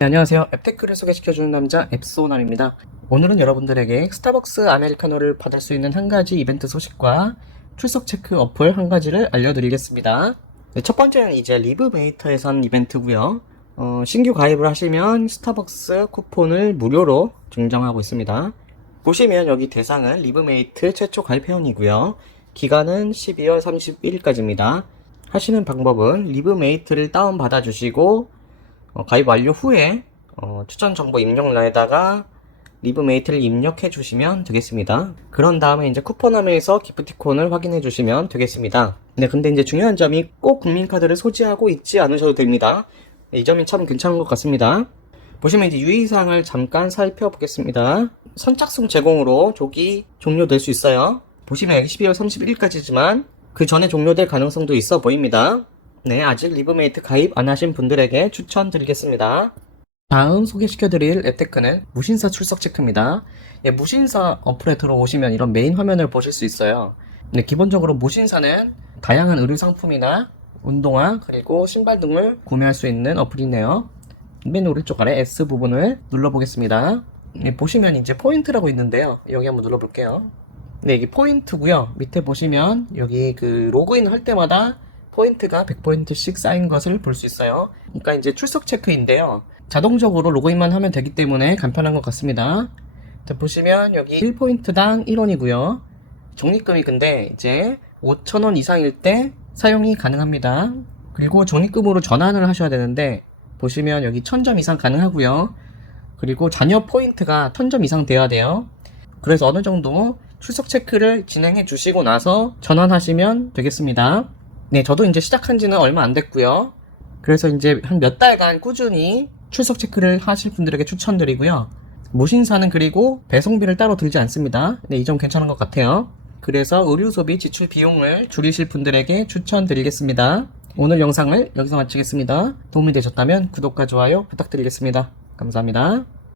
네, 안녕하세요. 앱테크를 소개시켜주는 남자 앱소남입니다. 오늘은 여러분들에게 스타벅스 아메리카노를 받을 수 있는 한 가지 이벤트 소식과 출석 체크 어플 한 가지를 알려드리겠습니다. 네, 첫 번째는 이제 리브메이터에서 한 이벤트고요. 어, 신규 가입을 하시면 스타벅스 쿠폰을 무료로 증정하고 있습니다. 보시면 여기 대상은 리브메이트 최초 가입 회원이고요. 기간은 12월 31일까지입니다. 하시는 방법은 리브메이트를 다운받아 주시고 어, 가입 완료 후에 어, 추천 정보 입력란에다가 리브메이트를 입력해 주시면 되겠습니다. 그런 다음에 이제 쿠폰함에서 기프티콘을 확인해 주시면 되겠습니다. 네, 근데 이제 중요한 점이 꼭 국민카드를 소지하고 있지 않으셔도 됩니다. 네, 이 점이 참 괜찮은 것 같습니다. 보시면 이제 유의사항을 잠깐 살펴보겠습니다. 선착순 제공으로 조기 종료될 수 있어요. 보시면 여기 12월 31일까지지만 그 전에 종료될 가능성도 있어 보입니다. 네, 아직 리브메이트 가입 안 하신 분들에게 추천드리겠습니다. 다음 소개시켜드릴 앱테크는 무신사 출석 체크입니다. 예, 무신사 어플에 들어오시면 이런 메인 화면을 보실 수 있어요. 네, 기본적으로 무신사는 다양한 의류 상품이나 운동화 그리고 신발 등을 구매할 수 있는 어플이네요. 맨 오른쪽 아래 S 부분을 눌러보겠습니다. 네, 보시면 이제 포인트라고 있는데요. 여기 한번 눌러볼게요. 네, 이게 포인트고요. 밑에 보시면 여기 그 로그인 할 때마다 포인트가 100포인트씩 쌓인 것을 볼 수 있어요. 그러니까 이제 출석 체크인데요. 자동적으로 로그인만 하면 되기 때문에 간편한 것 같습니다. 자, 보시면 여기 1포인트당 1원이고요. 적립금이 근데 이제 5,000원 이상일 때 사용이 가능합니다. 그리고 적립금으로 전환을 하셔야 되는데 보시면 여기 1000점 이상 가능하고요. 그리고 잔여 포인트가 1000점 이상 돼야 돼요. 그래서 어느 정도 출석 체크를 진행해 주시고 나서 전환하시면 되겠습니다. 네, 저도 이제 시작한 지는 얼마 안 됐고요. 그래서 이제 한 몇 달간 꾸준히 출석 체크를 하실 분들에게 추천드리고요. 무신사는 그리고 배송비를 따로 들지 않습니다. 네, 이 점 괜찮은 것 같아요. 그래서 의류 소비 지출 비용을 줄이실 분들에게 추천드리겠습니다. 오늘 영상을 여기서 마치겠습니다. 도움이 되셨다면 구독과 좋아요 부탁드리겠습니다. 감사합니다.